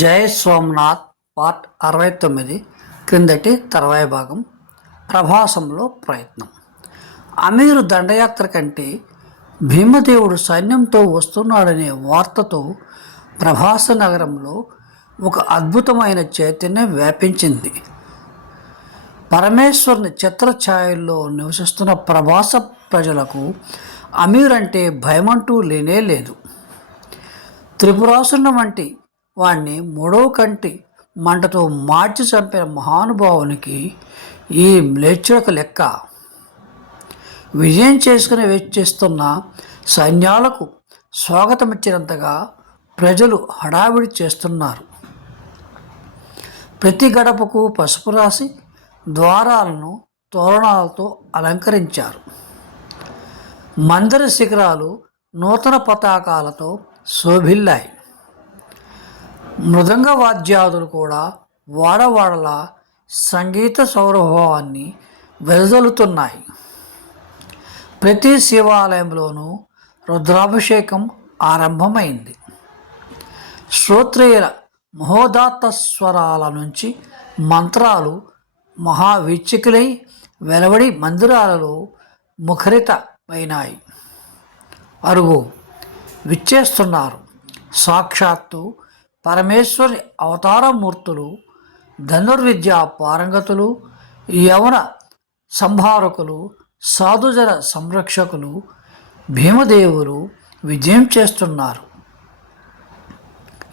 జయ Somnath part అరవై తొమ్మిది క్రిందటి తర్వాయి భాగం ప్రభాసంలో ప్రయత్నం. అమీరు దండయాత్ర కంటే భీమదేవుడు సైన్యంతో వస్తున్నాడనే వార్తతో ప్రభాస నగరంలో ఒక అద్భుతమైన చైతన్యం వ్యాపించింది. పరమేశ్వరుని చిత్రఛాయల్లో నివసిస్తున్న ప్రభాస ప్రజలకు అమీర్ అంటే భయమంటూ లేనే లేదు. త్రిపురాసురుని వంటి వాణ్ణి మూడవ కంటి మంటతో మార్చి చంపిన మహానుభావునికి ఈ మ్లేచ్చులకు లెక్క. విజయం చేసుకుని వెచ్చిస్తున్న సైన్యాలకు స్వాగతమిచ్చినంతగా ప్రజలు హడావిడి చేస్తున్నారు. ప్రతి గడపకు పసుపు రాసి ద్వారాలను తోరణాలతో అలంకరించారు. మందిర శిఖరాలు నూతన పతాకాలతో శోభిల్లాయి. మృదంగ వాద్యాదులు కూడా వాడవాడల సంగీత సౌరభావాన్ని వెదజల్లుతున్నాయి. ప్రతి శివాలయంలోనూ రుద్రాభిషేకం ఆరంభమైంది. శ్రోత్రియుల మహోదాత్త స్వరాల నుంచి మంత్రాలు మహావీక్షకులై వెలువడి మందిరాలలో ముఖరితమైనాయి. అరుగు విచ్చేస్తున్నారు. సాక్షాత్తు పరమేశ్వరి అవతారమూర్తులు ధనుర్విద్య పారంగతులు యవన సంహారకులు సాధుజన సంరక్షకులు భీమదేవులు విజయం చేస్తున్నారు.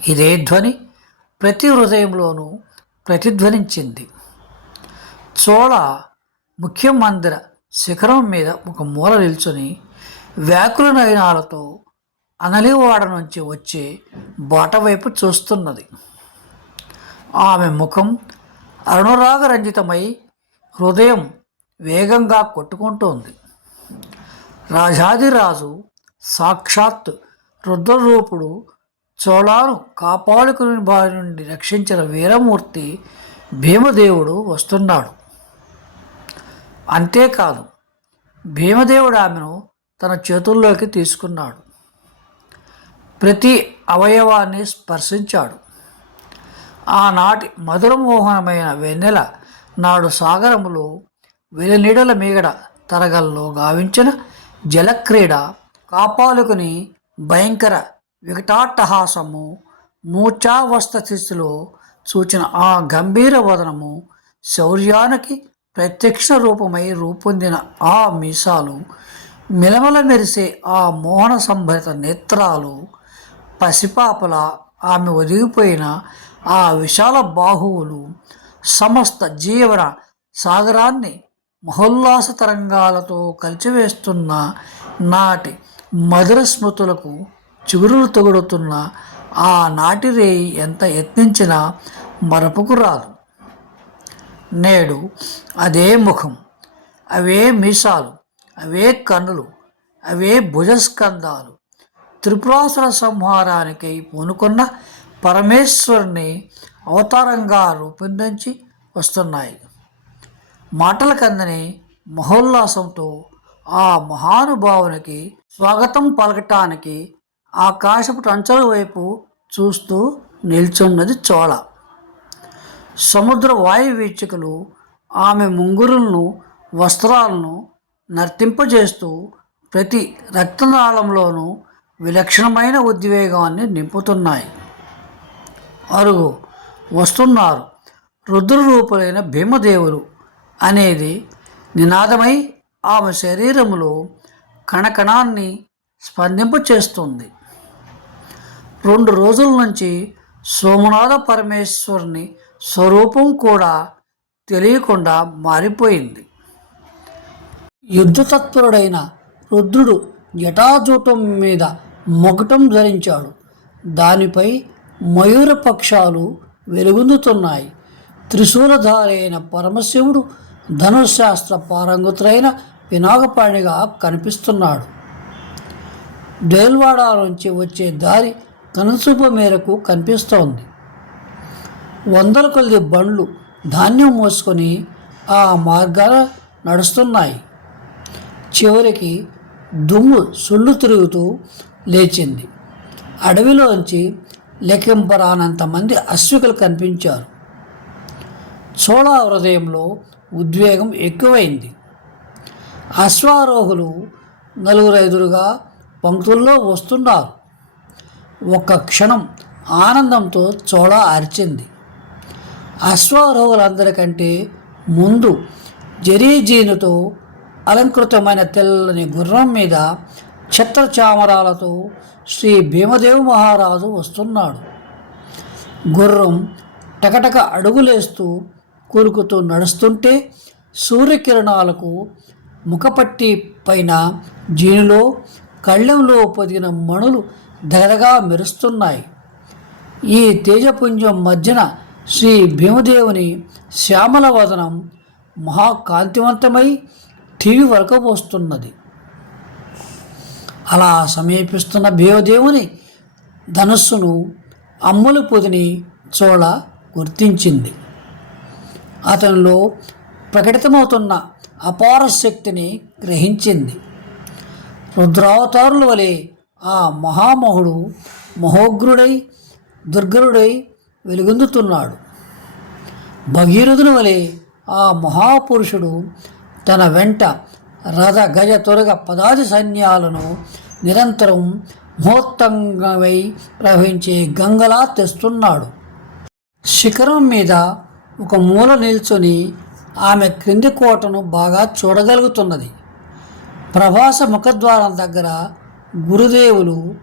ఇదే ధ్వని ప్రతి హృదయంలోనూ ప్రతిధ్వనించింది. చోళ ముఖ్య మందిర శిఖరం మీద ఒక మూల నిల్చుని వ్యాకుల నయనాలతో అనలివాడ నుంచి వచ్చే బాట వైపు చూస్తున్నది. ఆమె ముఖం అరుణరాగరంజితమై హృదయం వేగంగా కొట్టుకుంటోంది. రాజాదిరాజు సాక్షాత్ రుద్రరూపుడు చోళాను కాపాడుకుని బారి నుండి రక్షించిన వీరమూర్తి భీమదేవుడు వస్తున్నాడు. అంతేకాదు భీమదేవుడు ఆమెను తన చేతుల్లోకి తీసుకున్నాడు. ప్రతి అవయవాన్ని స్పర్శించాడు. ఆనాటి మధురమోహనమైన వెన్నెల నాడు సాగరములో వెలినీడల మీగడ తరగల్లో గావించిన జలక్రీడ కాపాలుకుని భయంకర వికటాట్టహాసము మూర్ఛావస్థ స్థితిలో సూచిన ఆ గంభీర వదనము శౌర్యానికి ప్రత్యక్ష రూపమై రూపొందిన ఆ మీసాలు మిలమల మెరిసే ఆ మోహన సంభరిత నేత్రాలు పసిపాపల ఆమె ఒదిగిపోయిన ఆ విశాల బాహువులు సమస్త జీవన సాగరాన్ని మహోల్లాస తరంగాలతో కలిచివేస్తున్న నాటి మధుర స్మృతులకు చిగురులు తగుడుతున్న ఆ నాటి రేయి ఎంత యత్నించినా మరపుకు రాదు. నేడు అదే ముఖం అవే మీసాలు అవే కన్నులు అవే భుజస్కంధాలు త్రిపురాసుర సంహారానికై పూనుకున్న పరమేశ్వరుని అవతారంగా రూపొందించి వస్తున్నాయి. మాటల కందని మహోల్లాసంతో ఆ మహానుభావునికి స్వాగతం పలకటానికి ఆకాశపు టంచల వైపు చూస్తూ నిల్చున్నది చోళ. సముద్ర వాయు వీక్షకులు ఆమె ముంగురులను వస్త్రాలను నర్తింపజేస్తూ ప్రతి రక్తనాళంలోనూ విలక్షణమైన ఉద్వేగాన్ని నింపుతున్నాయి. అరుగు వస్తున్నారు. రుద్రరూపులైన భీమదేవులు అనేది నినాదమై ఆమె శరీరంలో కణకణాన్ని స్పందింపచేస్తుంది. రెండు రోజుల నుంచి సోమనాథ పరమేశ్వరుని స్వరూపం కూడా తెలియకుండా మారిపోయింది. యుద్ధతత్పరుడైన రుద్రుడు జటాజూటం మీద మొగటం ధరించాడు. దానిపై మయూర పక్షాలు వెలుగొందుతున్నాయి. త్రిశూలధారైన పరమశివుడు ధనుశాస్త్ర పారంగుతులైన పినాగపాణిగా కనిపిస్తున్నాడు. డేల్వాడ నుంచి వచ్చే దారి కనుసూప మేరకు కనిపిస్తోంది. వందల కొద్ది బండ్లు ధాన్యం మోసుకొని ఆ మార్గాన నడుస్తున్నాయి. చివరికి దుమ్ము సుళ్ళు తిరుగుతూ లేచింది. అడవిలోంచి లెక్కింపరానంత మంది అశ్వికులు కనిపించారు. చోళ హృదయంలో ఉద్వేగం ఎక్కువైంది. అశ్వారోహులు నలుగురు ఐదురుగా పంక్తుల్లో వస్తున్నారు. ఒక్క క్షణం ఆనందంతో చోళ అరిచింది. అశ్వారోహులందరికంటే ముందు జరీజీనుతో అలంకృతమైన తెల్లని గుర్రం మీద ఛత్రచామరాలతో శ్రీ భీమదేవ్ మహారాజు వస్తున్నాడు. గుర్రం టకటక అడుగులేస్తూ కూరుకుతూ నడుస్తుంటే సూర్యకిరణాలకు ముఖపట్టి పైన జీనులో కళ్ళెంలో పొదిగిన మణులు దగదగా మెరుస్తున్నాయి. ఈ తేజపుంజం మధ్యన శ్రీ భీమదేవుని శ్యామల వదనం మహాకాంతివంతమై టీవీ వరకు వస్తున్నది అలా సమీపిస్తున్న భీమదేవుని ధనస్సును అమ్ముల పొదిని చోళ గుర్తించింది. అతనిలో ప్రకటితమవుతున్న అపార శక్తిని గ్రహించింది. రుద్రావతారుల వలె ఆ మహామహుడు మహోగ్రుడై దుర్గరుడై వెలుగొందుతున్నాడు. భగీరథుని వలె ఆ మహాపురుషుడు తన వెంట రథ గజ తురగ పదాది సైన్యాలను నిరంతరం మహోత్తంగమై ప్రవహించే గంగలా తెస్తున్నాడు. శిఖరం మీద ఒక మూల నిల్చొని ఆమె క్రింది కోటను బాగా చూడగలుగుతున్నది. ప్రభాస ముఖద్వారం దగ్గర గురుదేవులు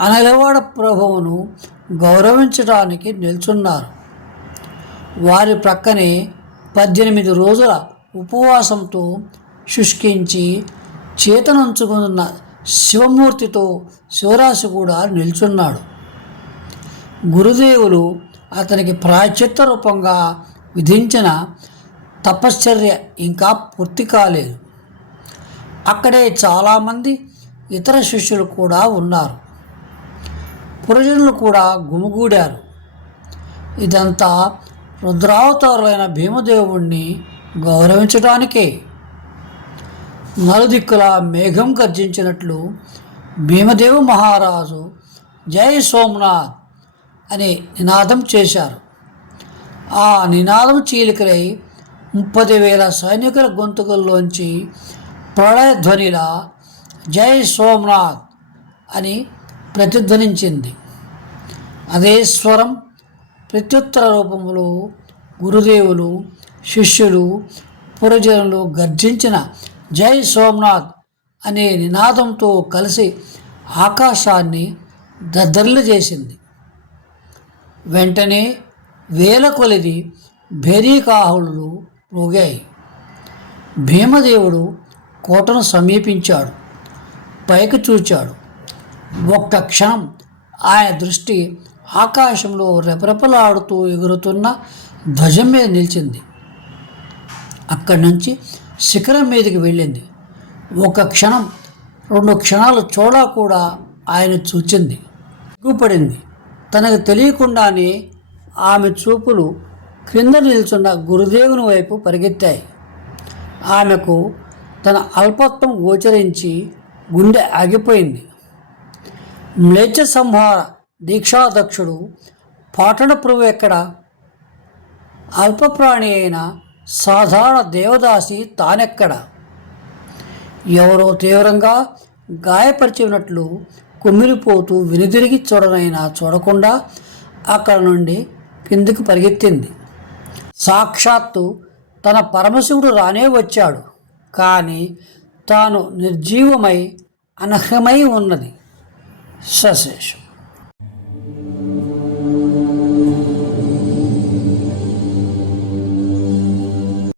అనలవాడ ప్రభువును గౌరవించడానికి నిల్చున్నారు. వారి ప్రక్కనే పద్దెనిమిది రోజుల ఉపవాసంతో శుష్కించి చేతనంచుకున్న శివమూర్తితో శివరాశి కూడా నిల్చున్నాడు. గురుదేవులు అతనికి ప్రాచిత్త రూపంగా విధించిన తపశ్చర్య ఇంకా పూర్తి కాలేదు. అక్కడే చాలామంది ఇతర శిష్యులు కూడా ఉన్నారు. పురజనులు కూడా గుమిగూడారు. ఇదంతా రుద్రావతారులైన భీమదేవుణ్ణి గౌరవించడానికే నలుదిక్కులా మేఘం గర్జించినట్లు భీమదేవు మహారాజు జై సోమనాథ్ అనే నినాదం చేశారు. ఆ నినాదం చీలికలై ముప్పది వేల సైనికుల గొంతుకల్లోంచి ప్రళయధ్వనిలా జై సోమనాథ్ అని ప్రతిధ్వనించింది. అదే స్వరం ప్రత్యుత్తర రూపంలో గురుదేవులు శిష్యులు పురజనులు గర్జించిన జై సోమనాథ్ అనే నినాదంతో కలిసి ఆకాశాన్ని దద్దర్లు చేసింది. వెంటనే వేల కొలిది భేరీకాహులు రోగాయి భీమదేవుడు కోటను సమీపించాడు పైకి చూచాడు. ఒక్క క్షణం ఆయన దృష్టి ఆకాశంలో రెపరెపలాడుతూ ఎగురుతున్న ధ్వజం మీద నిలిచింది. అక్కడి నుంచి శిఖరం మీదకి వెళ్ళింది. ఒక క్షణం రెండు క్షణాలు చోళ కూడా ఆయన చూచింది. సిగ్గుపడింది. తనకు తెలియకుండానే ఆమె చూపులు క్రింద నిల్చున్న గురుదేవుని వైపు పరిగెత్తాయి. ఆమెకు తన అల్పత్వం గోచరించి గుండె ఆగిపోయింది. మ్లేచ్ఛ సంహార దీక్షాదక్షుడు పాటణ ప్రభు ఎక్కడ? అల్పప్రాణి అయిన సాధారణ దేవదాసి తానెక్కడ? ఎవరో తీవ్రంగా గాయపరిచినట్లు కుమ్మిరిపోతూ వెనుదిరిగి చూడనైనా చూడకుండా అక్కడ నుండి కిందికి పరిగెత్తింది. సాక్షాత్తు తన పరమశివుడు రానే వచ్చాడు. కానీ తాను నిర్జీవమై అనర్హమై ఉన్నది. సశేషం